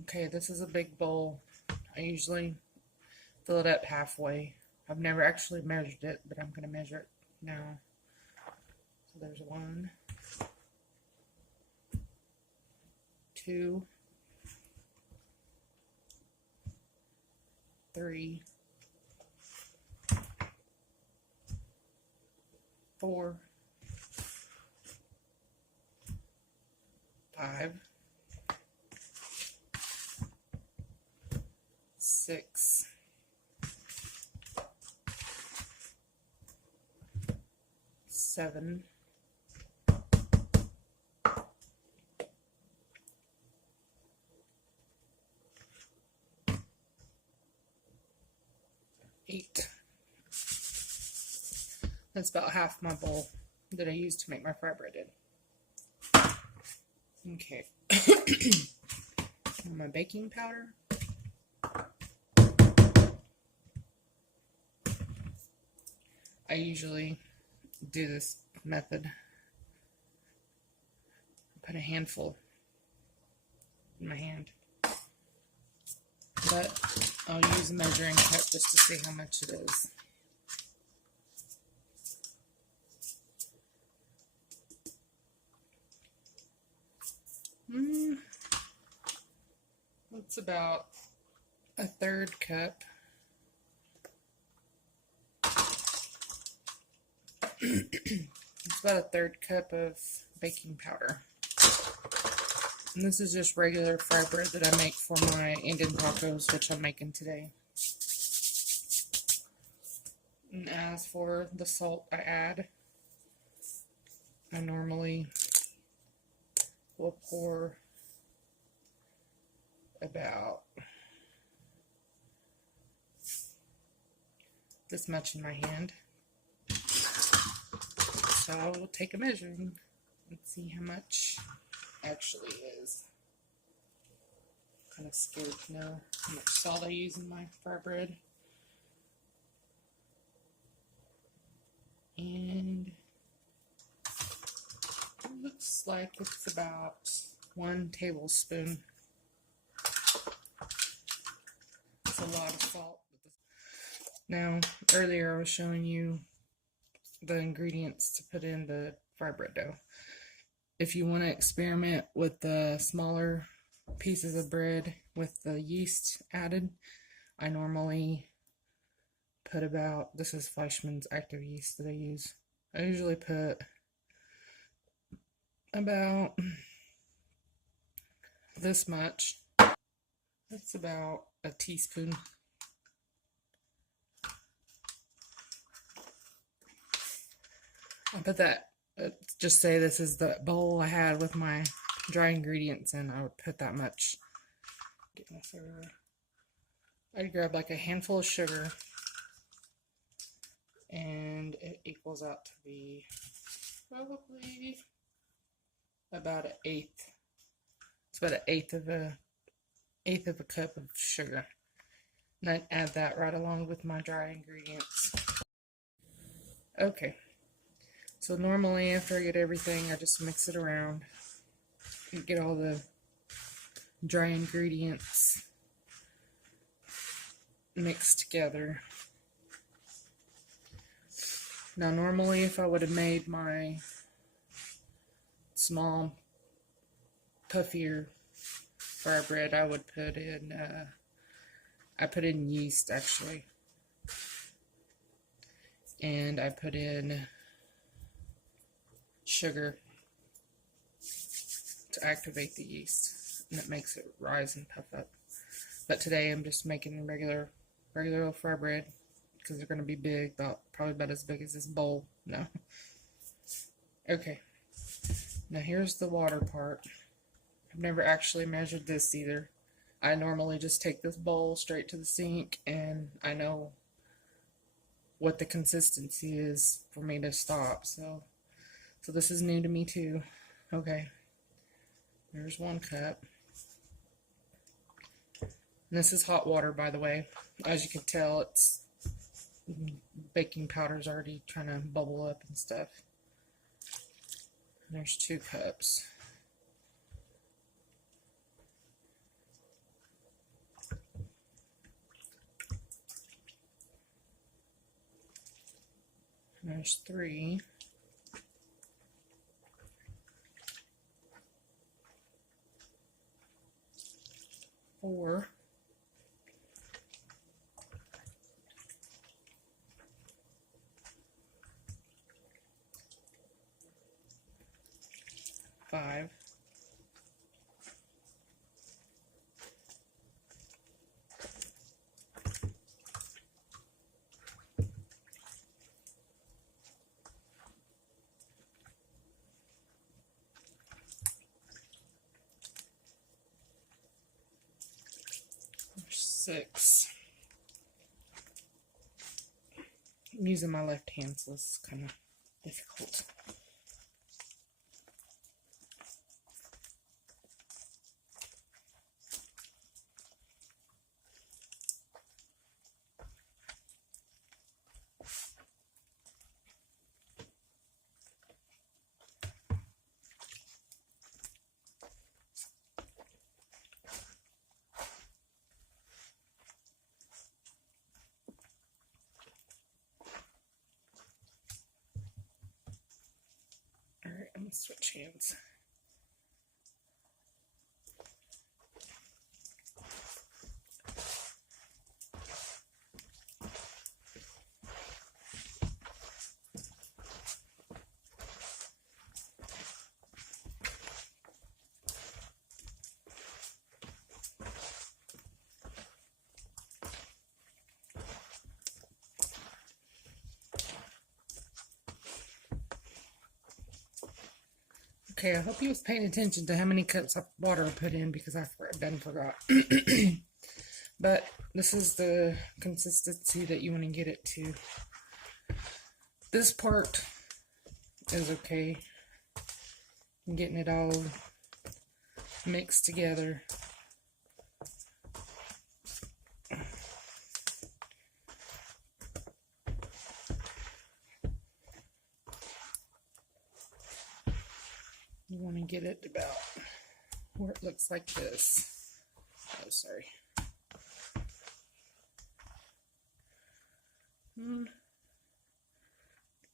Okay, this is a big bowl. I usually fill it up halfway. I've never actually measured it, but I'm going to measure it now. So there's 1, 2, 3, 4, 5, 6, 7, 8. That's about half my bowl that I used to make my fry bread in. Okay. My baking powder. I usually do this method. Put a handful in my hand. But I'll use a measuring cup just to see how much it is. It's about a 1/3 cup. It's about a 1/3 cup of baking powder. And this is just regular fry bread that I make for my Indian tacos, which I'm making today. And as for the salt I add, I normally will pour about this much in my hand. So I will take a measuring and see how much actually is. I'm kind of scared to know how much salt I use in my fry bread. And it looks like it's about 1 tablespoon. It's a lot of salt. Now, earlier I was showing you the ingredients to put in the fry bread dough. If you want to experiment with the smaller pieces of bread with the yeast added, I normally put about, this is Fleischmann's active yeast that I use. I usually put about this much. That's about a teaspoon. I put that, just say this is the bowl I had with my dry ingredients in. I would put that much. Get my server. I'd grab like a handful of sugar, and it equals out to be probably about 1/8. It's about 1/8 of a cup of sugar. And I'd add that right along with my dry ingredients. Okay. So normally after I get everything, I just mix it around and get all the dry ingredients mixed together. Now normally if I would have made my small, puffier fry bread, I would put in, I put in yeast actually. And I put in sugar to activate the yeast, and it makes it rise and puff up. But today I'm just making regular old fry bread because they're going to be big, probably about as big as this bowl. No. Okay. Now here's the water part. I've never actually measured this either. I normally just take this bowl straight to the sink, and I know what the consistency is for me to stop. So this is new to me too. Okay. There's 1 cup. And this is hot water, by the way. As you can tell, it's baking powder's already trying to bubble up and stuff. And there's 2 cups. There's 3. 4. 5. 6. I'm using my left hand, so this is kind of difficult. Alright, I'm going to switch hands. Okay, I hope you was paying attention to how many cups of water I put in because I done forgot. But this is the consistency that you want to get it to. This part is okay. I'm getting it all mixed together. You want to get it about where it looks like this. Oh, sorry. It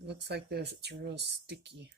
looks like this. It's real sticky.